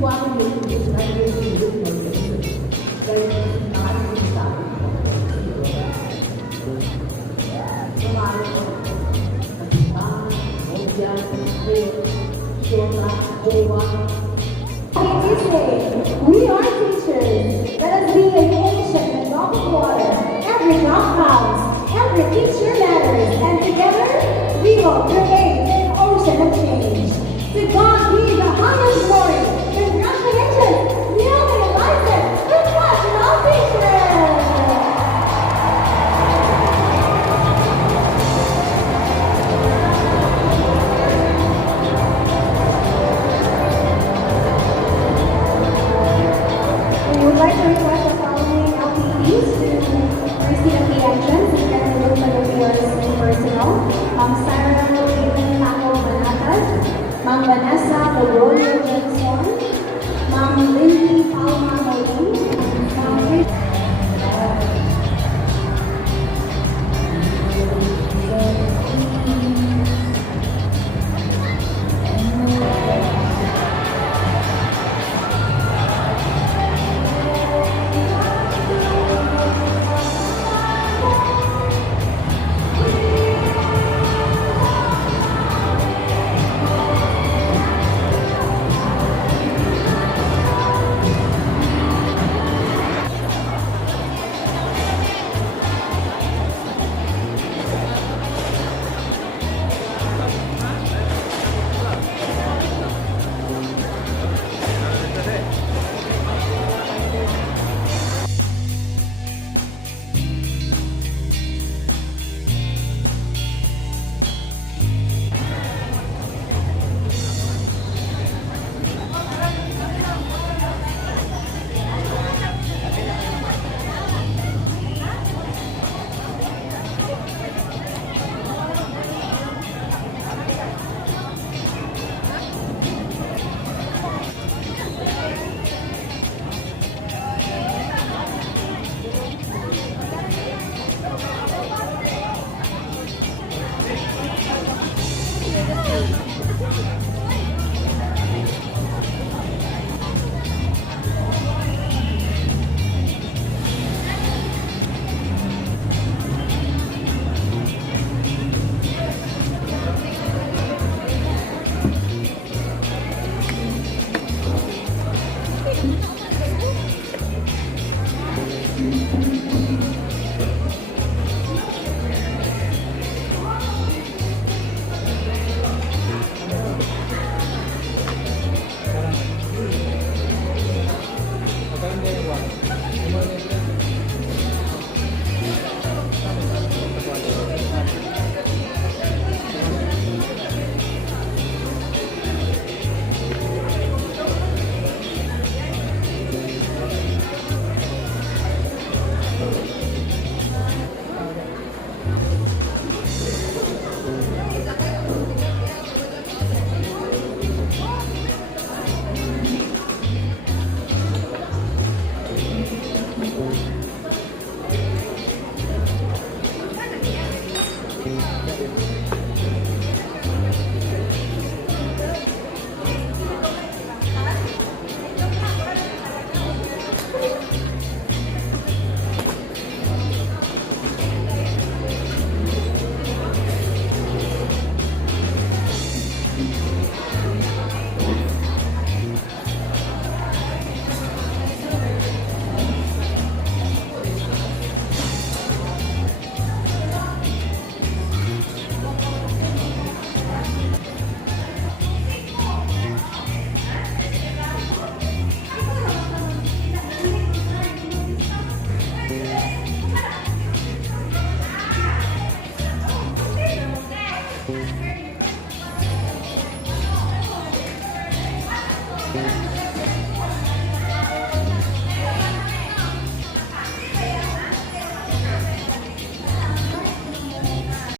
why we make this not really good for this. Dahil nakalimutan sa akin. Sumali ko. Ojan, Shona, Jowa. We are teachers. Let us be an ocean, a drop of water. Every drop counts. Every teacher matters. And together, we will create an ocean of change. To God be the highest glory. Congratulations, Neil and Eliza, professional teachers. We would like to request the following LPPs to proceed at the entrance and then we'll open the doors in personal. Sarah Lilian Paco Banatas, Ma'am Vanessa Pogolio Jenson, Ma'am Lindy Palma Molin, Ma'am Rich.